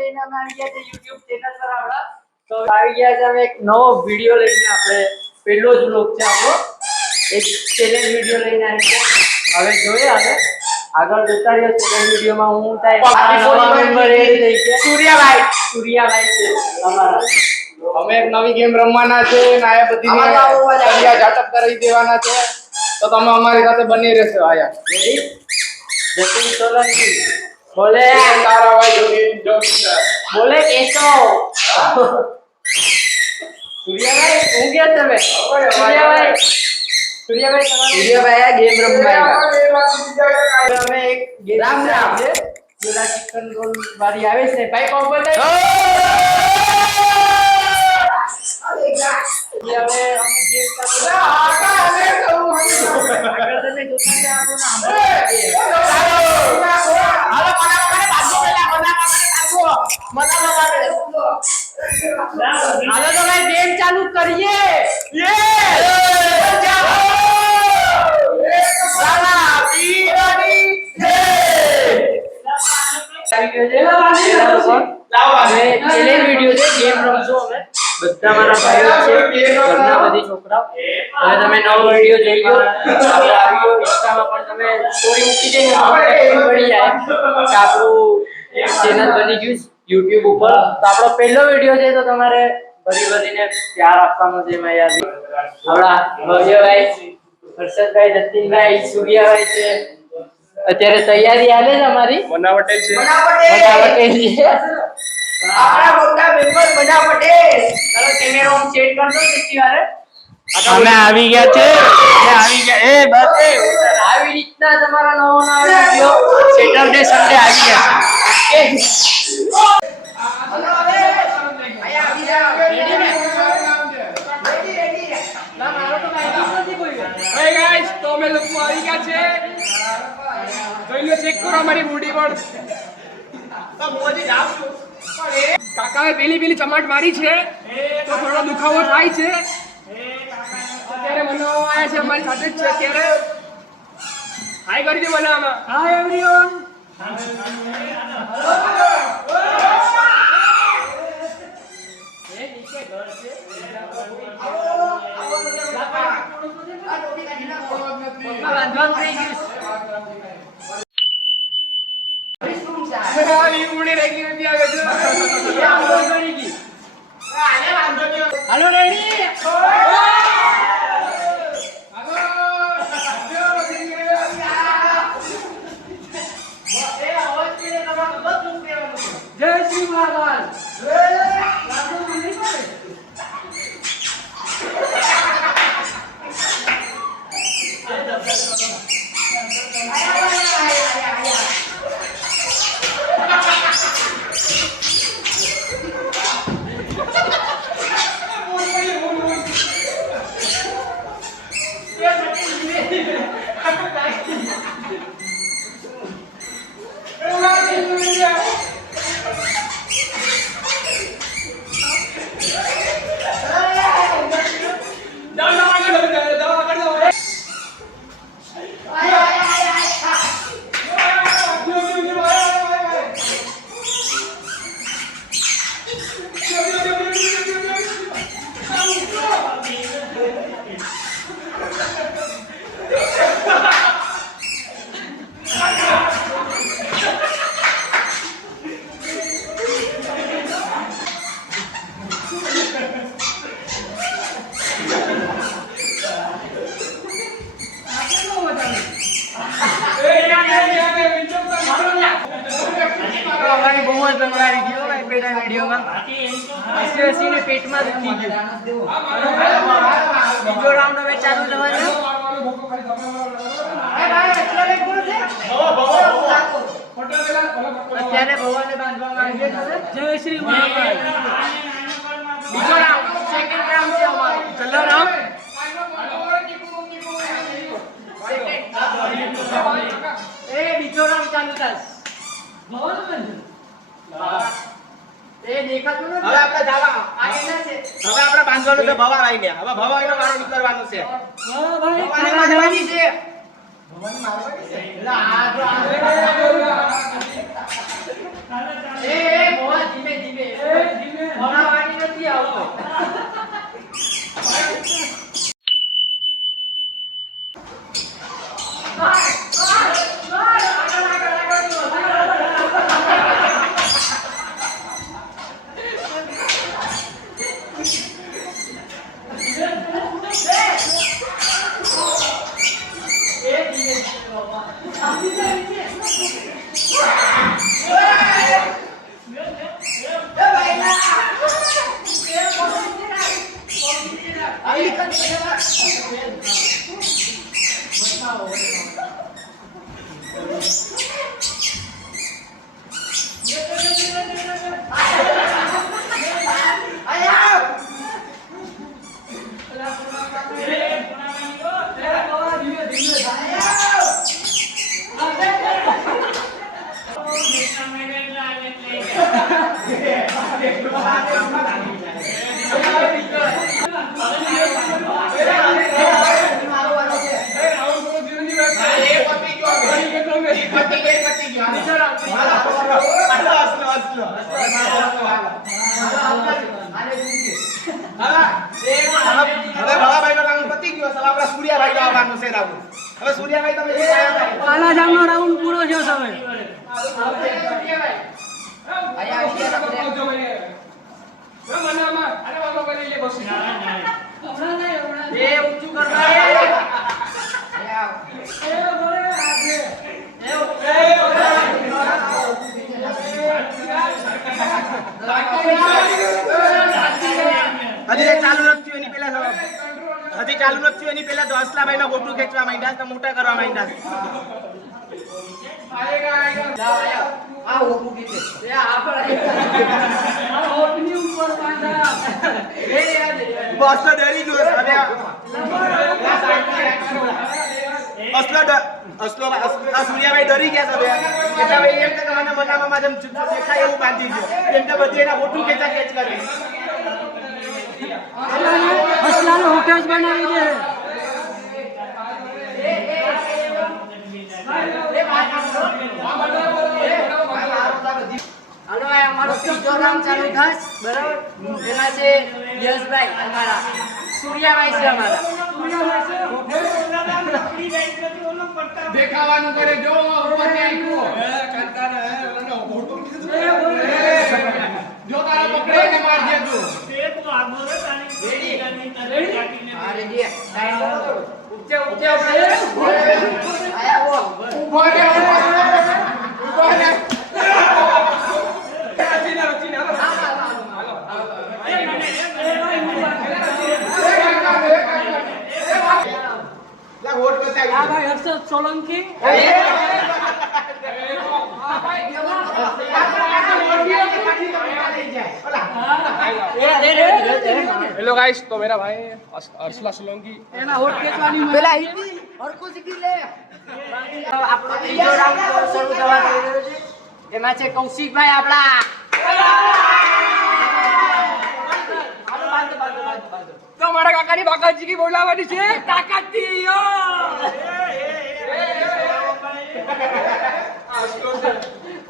લઈને અમે આવી ગયા છે YouTube ચેનલ પર આપણા તો આવી ગયા છે અમે એક નવો વિડિયો લઈને આપણે પહેલો જ વ્લોગ છે આપણો એક ચેલેન્જ વિડિયો લઈને આવી છે હવે જોઈએ હવે આગળ જોતા રહ્યો ચેલેન્જ વિડિયોમાં હું થાય નવા મેમ્બર એડ થઈ ગયા સૂર્યાભાઈ છે અમારા અમે એક નવી ગેમ રમવાના છે અને આ બધીને કરિયા ઝાટક કરી દેવાના છે તો તમે અમારી સાથે બની રહેશો આયા રેડી જતીન સોલંકી બોલે તારાભાઈ જોગી બોલે કેસો સૂર્યાભાઈ હું ગયા તમે સૂર્યાભાઈ આ ગેમ રમવા આવ્યા અમે એક ગેમ રામ છે પેલા ચિકન રોલ વાળી આવે છે ભાઈ કોણ બોલે હવે અમે ગેમ ચાલુ કરીએ બધા મારા ભાઈઓ છે ઘરના બધી છોકરાઓ હવે તમે નવો વિડિયો જોઈ લો આપણે આ વિડિયો ઇન્સ્ટામાં પણ તમે સ્ટોરી મૂકી દેજો પડી જાય કે આપણું ચેનલ બની ગયું YouTube ઉપર તો આપણો પહેલો વિડિયો છે તો તમારે બધી પ્યાર આપવાનો છે મેં યાર આપણા ભવ્યભાઈ હર્ષદભાઈ જતીનભાઈ સૂર્યાભાઈ છે અત્યારે તૈયારી હાલે છે અમારી બનાવટેલ છે આપણા મોટા મેમ્બર બના પટેલ ચાલો કેમેરો ઓન સેટ કરજો કેટલી વારે અમે આવી ગયા છે એ બસ આવી રીતના તમારા નવો વિડિયો સેટરડે સન્ડે આવી ગયા છે હલો હવે આયા આવી જાવ રેડી ને રેડી ના મારો તો મેસેજ નથી કોઈ હે ગાઈસ તો અમે લોકો આવી ગયા છે જોઈ લો ચેક કરો અમારી બોડી પર તો મોજી જાવ છું કાકાએ પેલી ચમાટ મારી છે તો થોડો દુખાવો થાય છે અત્યારે મનાવવા આવ્યા છે અમારી સાથે જ છે અત્યારે હાય કરી દો મનાવવામાં હાય એવરીવન એ નીચે ઘર છે બાંધવાનું થઈ ગયું હાલો રેડી જય શ્રી મહારાજ પેટમાં દુખી ગયું બીજો રાઉન્ડ હવે ચાલુ થવાનો અત્યારે ભવાને બાંધવામાં આવી છે જય શ્રી મહારાજ બીજો રાઉન્ડ સેકન્ડ રાઉન્ડ છે અમારો છેલ્લો રાઉન્ડ એ બીજો રાઉન્ડ ચાલુ થશે એ દેખાતું નથી હવે આપણે જાવા આગળ છે હવે આપણે બાંધવાનું છે ભવા આવીને હવે ભવા આવીને મારો નીકળવાનું છે હા ભાઈ ભવાને મારવાની છે ભવાની મારવાની છે એટલે આ જો એ ભવા કાલા જામનો રાઉન્ડ પૂરો થયો છે હજી ચાલુ નથી એની પહેલા હજી ચાલુ નથી એની પહેલા તો હસલાભાઈ નો ગોટું ખેંચવા માંડ્યા તો મોટા કરવા માંડ્યા બસ તો ડરી ગયો સૂર્યાભાઈ ડરી ગયા છે એટલે હવે એમ કે મને મનામાં જેમ દેખાય એવું બાંધી ગયો કેમ કે બધી એના ગોટું ખેંચા ખેંચ કરી હસલાનો હોટેલ બનાવી દે હાલો આ અમારો ત્રીજો રાઉન્ડ ચાલુ થશે બરાબર એમાં છે યશભાઈ અમારા સૂર્યાભાઈ છે અમારા દેખાવાનું કરે જો ઉપરથી આઈકો જો તારા પકડે ને માર દે તું આ રેડી સાઈડ ઉપચે ઉપચે આયા હો ઉભો રે ઉભો રે આ ભાઈ હર્ષદ સોલંકી हेलो गाइस तो मेरा भाई अर्शला सोलंकी એના હોટ ખેંચવાની પેલા હિન્દી હરકું શીખી લે આપણો ત્રીજો રાઉન્ડ શરૂ થવા જઈ રહ્યો છે એમાં છે કૌશિકભાઈ આપણા તો મારા કાકાની બાકાજી કી બોલાવાની છે તાકાતથી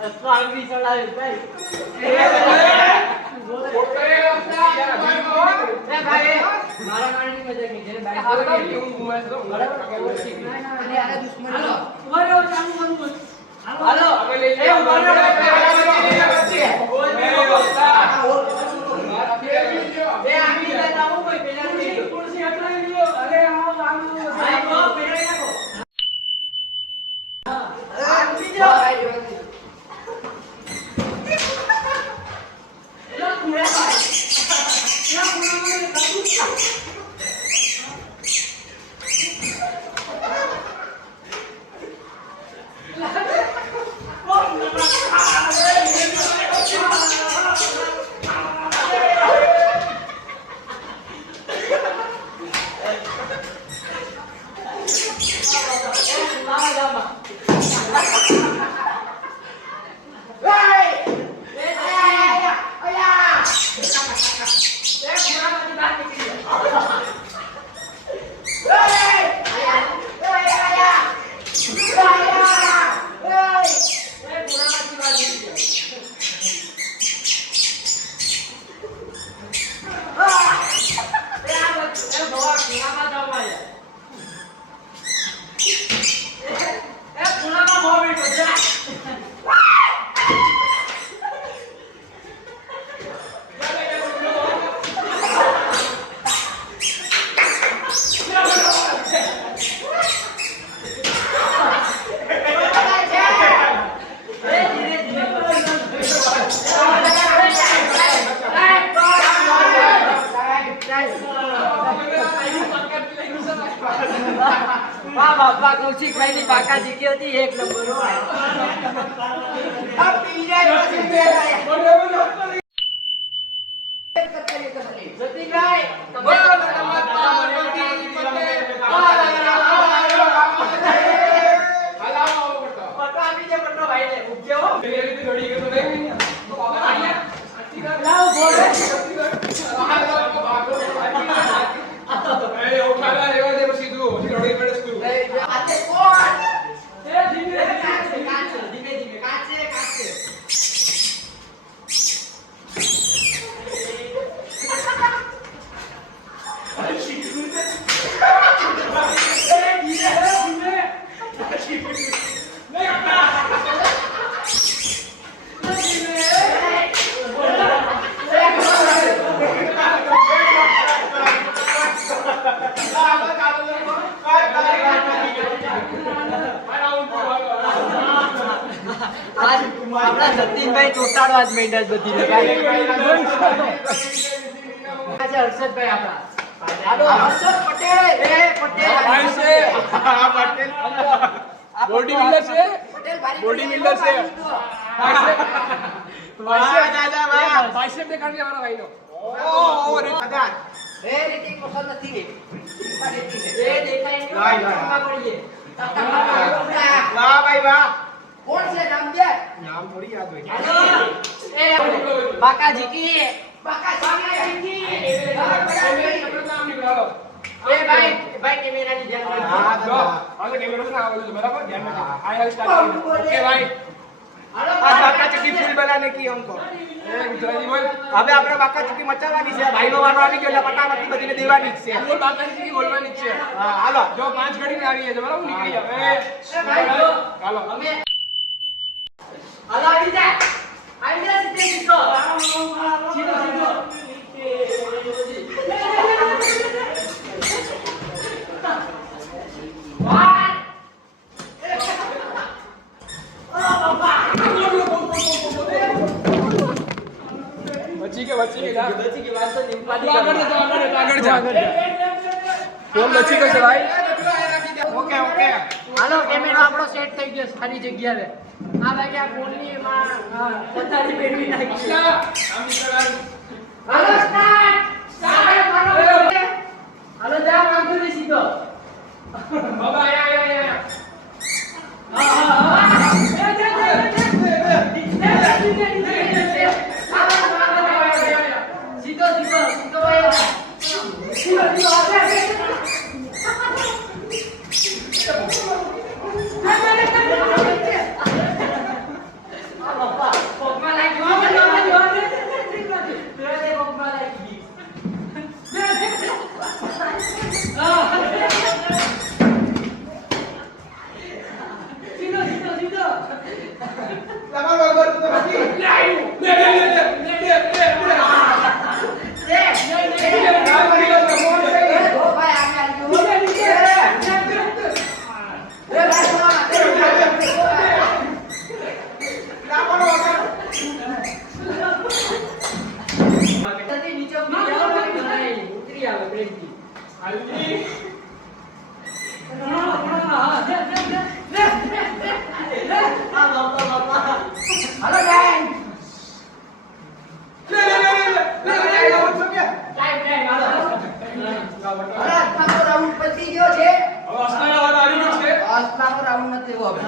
અસ્વાંગી ચડાવી ભાઈ ભાઈ મારા માણની મજાક નહીં જેને બાઈક હાલો બોલી હું ઘુમાય તો બરાબર અને આને દુશ્મન હાલો ઉભા રહો ચાલુ કરવું હાલો અમે લઈ એ ઉભા રહો એ આમી લે નામો કોઈ પેલા ખુરશી હટાવી લ્યો અરે આવો આવો ભાઈ કો પેલા નાખો હા બાપા કૌશિકભાઈ ની પાકા જીકી હતી એક નંબર હો. આ પી જાય પછી બે જાય. જતીનભાઈ તમે પટાવી દે બટનો ભાઈને ઉભજે હો. લાવો બોલે. આજે કોણ? ધીમે ધીમે કાચે. આપણા જતીનભાઈ ચોટાડવા જ માંડ્યા છે બધીને. આજે હર્ષદભાઈ આપણા. હાલો હર્ષદ પટેલ. પટેલ. હા પટેલ. બોડી બિલ્ડર છે. પટેલ ભારી બોડી બિલ્ડર છે. વાહ દાદા વાહ. બાઇસેપ દેખાડજે મારા ભાઈનો. દાદા એ રેટિંગ પસંદ નથી. એ દેખાય નહીં. વાહ, વાહ. ટક્કા પડીએ. વાહ ભાઈ વાહ. કોણ છે નામ દે? નામ થોડી યાદ હોય. હાલો. એ બાકાજી કી. બાકાજી કી. એ ભાઈ કેમેરાની ધ્યાન હા રાખજો. દાદા. હાલો आज बाका चक्की फूल बनाने की हमको હવે આપણે બાકા ચક્કી મચાવવાની છે ભાઈનો વારો આવી ગયો એટલે ફટાફટ બધીને દેવાની જ છે બોલવાની જ છે. હા હાલો જો 5 ઘડીને આવીએ તો બરાબર નીકળી જાવ. હાલો અમે હાલો આવી જા. આવી જા સીધો. બચી કે જા. બચી ગઈ વાત તો નહીં. આગળ જા. ફોન બચી ગયો છે ભાઈ. ઓકે ઓકે હાલો કેમેરો આપણો સેટ થઈ ગયો સારી જગ્યાએ. આ ભાઈ આ ફોનની એમાં પથારી પેરવી નાખી. હાલો સ્ટાર્ટ મારો. હાલો જા વાંધો નહીં સીધો. બાબા આયા. સીધો ભાઈ. પગમાં લાગી. તમારો વગર તો નથી ઉતરી આવે પ્રેમથી. હાલો ટાઈમ. ટાઈમ હાલો. આજનો રાઉન્ડ પતી ગયો છે. આજનો રાઉન્ડ નથી એવો હવે.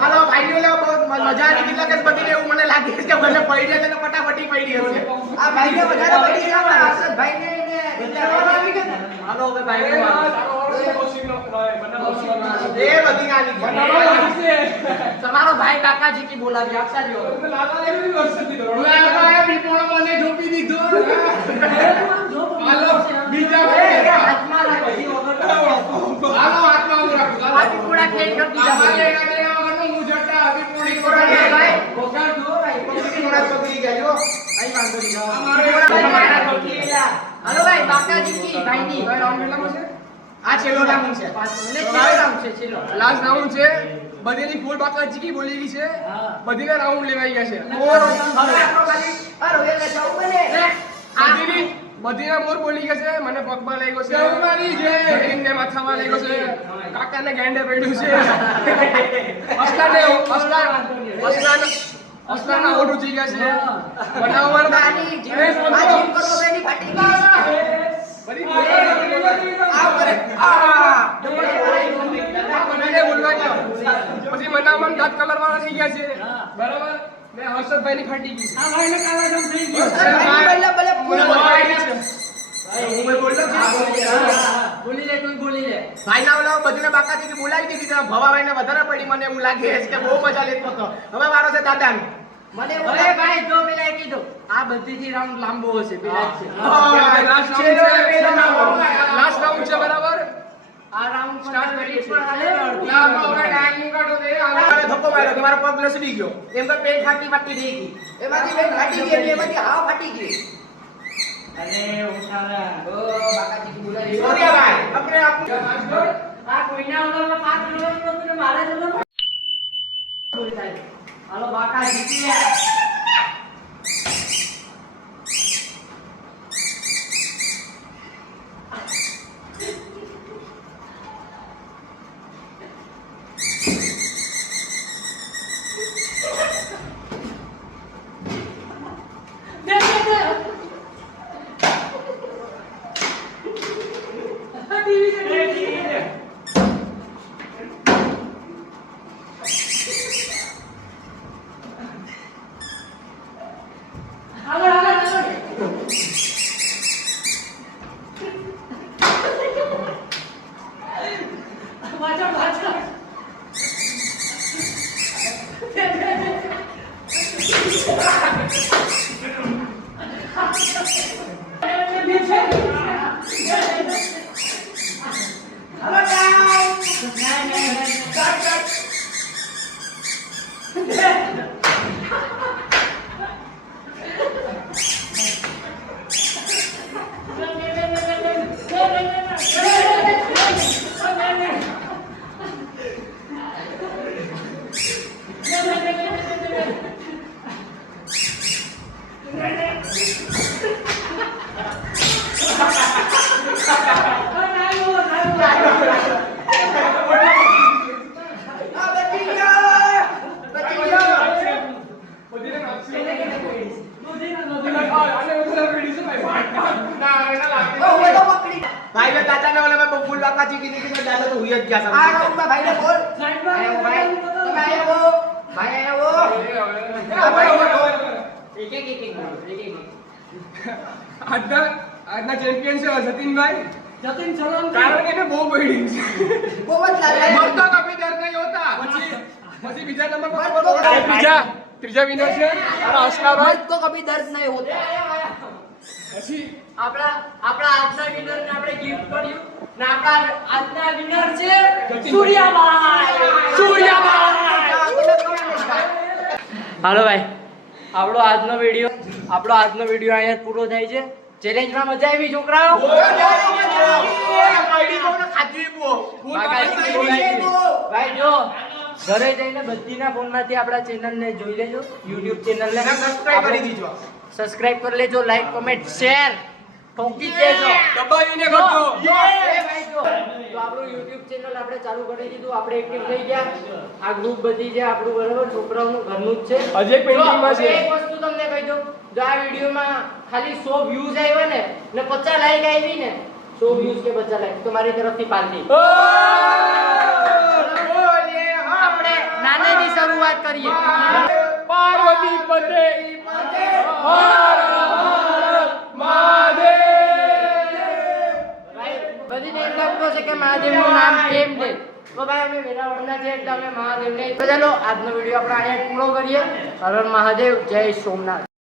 હાલો ભાઈઓ લે બહુ મજા આવી ગઈ લગન બધીને એવું મને લાગે છે કે મને પડી જાય તો ફટાફટી પડી હશે આ ભાઈને વધારે પડી ગયા પણ હર્ષદ ભાઈને ને આવી ગયા ને. હાલો હવે ભાઈ એ બધી આવી ગઈ તમારો ભાઈ કાકાજી કી બોલાવી આપતા જો. મને ઢોપી દીધો બીજા હાથમાં રાખી વગર હાલો હાથમાં હું રાખું બાકી પૂરા ખેલ કરતી જવા. હું જટા આવી પૂરી ભાઈ વગર જો ભાઈ પકડી ગયા જો આઈ વાંધો નહીં. અમારે હાલો ભાઈ બાકાજી કી ભાઈની આ છેલ્લો રાઉન્ડ છે મને છેલ્લો રાઉન્ડ છે છેલ્લો. લાસ્ટ રાઉન્ડ છે. બધીની ફૂલ બાકા ચીકી બોલી ગઈ છે. બધીને રાઉન્ડ લેવાઈ ગયા છે. હાલો એટલે જવું બને. બધીની બધીના મોર બોલી ગયા છે, મને પગમાં લાગ્યો છે, જમીનને માથામાં લાગ્યો છે, કાકાને ગેંડે પડ્યું છે, અસલાના હોઠ ઊંચી ગયા છે, બનાવવાના બધી બોલવા ગયો પછી મનાવવાના દાંત કલર વાળા થઈ ગયા છે, બરાબર. મેં હર્ષદભાઈ ની ફાટી ગઈ આ ભાઈને કાલા જામ થઈ ગયો બોલી લે તું બોલી લે ભાઈના ઓલા બધીને બાકાથી બોલાવી દીધી તો ભવાભાઈને વધારે પડી, મને એવું લાગે છે કે બહુ મજા લેતો હતો. હવે મારો છે દાદાનો. મને એવું અરે ભાઈ જો પેલા કીધું આ બધીથી રાઉન્ડ લાંબો હશે પેલા જ છે લાસ્ટ રાઉન્ડ છે બરાબર. આ રાઉન્ડ સ્ટાર્ટ કરીએ છીએ. મારે ધક્કો માર્યો કે મારો પગ લસડી ગયો. એમ તો પેન ફાટી રહી ગઈ. એમાંથી પેન ફાટી ગઈ અને એમાંથી હાવ ફાટી ગઈ. અરે ઉઠારા બાકાજી બોલાવી. સોરિયાભાઈ, આપણે આ કોઈના ઓલામાં 5 કિલોમીટર નતું ને મારે જતો બોલી થાય. હાલો બાકા જીતી ગયા. ભાઈને દાદાને ઓલા મેં ફૂલ બાકાજી કીધી કે દાદા તો હુઈ જ ગયા છે. આ રાઉન્ડમાં ભાઈને બોલ. આયો ભાઈ. તમે આયો. ભાઈ આયો. આજના ચેમ્પિયન છે જતીનભાઈ. જતીન સોલંકી કારણ કે એને બહુ પડી છે. બહુ જ લાગે. મરતો કભી ડર નહીં હોતા. પછી બીજા નંબર પર ત્રીજા વિનર છે મારા હસલાભાઈ. તો કભી દર્દ નહીં હોતા. પછી આપણા આજના વિનર ને આપણે ગિફ્ટ કર્યું ને આપણા આજના વિનર છે સૂર્યાભાઈ. હાલો ભાઈ, આપણો આજનો વિડીયો અહીંયા જ પૂરો થાય છે. ચેલેન્જમાં મજા આવી છોકરાઓ? ભાઈ જો ઘરે જઈને બધીના ફોનમાંથી આપણા ચેનલને જોઈ લેજો, યુટ્યુબ ચેનલને સબસ્ક્રાઇબ કરી દીજો. સબસ્ક્રાઇબ કરી લેજો, લાઈક કમેન્ટ શેર ઠોકી દેજો. દબાવીને કરજો. તો આપણું YouTube ચેનલ આપણે ચાલુ કરી દીધું, આપણે એક્ટિવ થઈ ગયા. આ ગ્રુપ બધી છે આપણું, બરાબર, છોકરાઓનું ઘરનું જ છે. હજી એક પેન્ટિંગમાં છે. એક વસ્તુ તમને કહી દઉં, જો આ વિડીયોમાં ખાલી 100 વ્યૂઝ આવ્યા ને 50 લાઈક આવી ને, 100 વ્યૂઝ કે 50 લાઈક તો મારી તરફથી પાર્ટી. આપણે નાનેથી શરૂઆત કરીએ. પાર્વતી પતે હર હર મહાદેવ. બધી એમ લાગતો છે કે મહાદેવનું નામ કેમ છે, તો ભાઈ અમે વેરાવળના છે એટલે અમે મહાદેવને. તો ચાલો આજનો વિડીયો આપણે અહીંયા પૂરો કરીએ. હર હર મહાદેવ, જય સોમનાથ.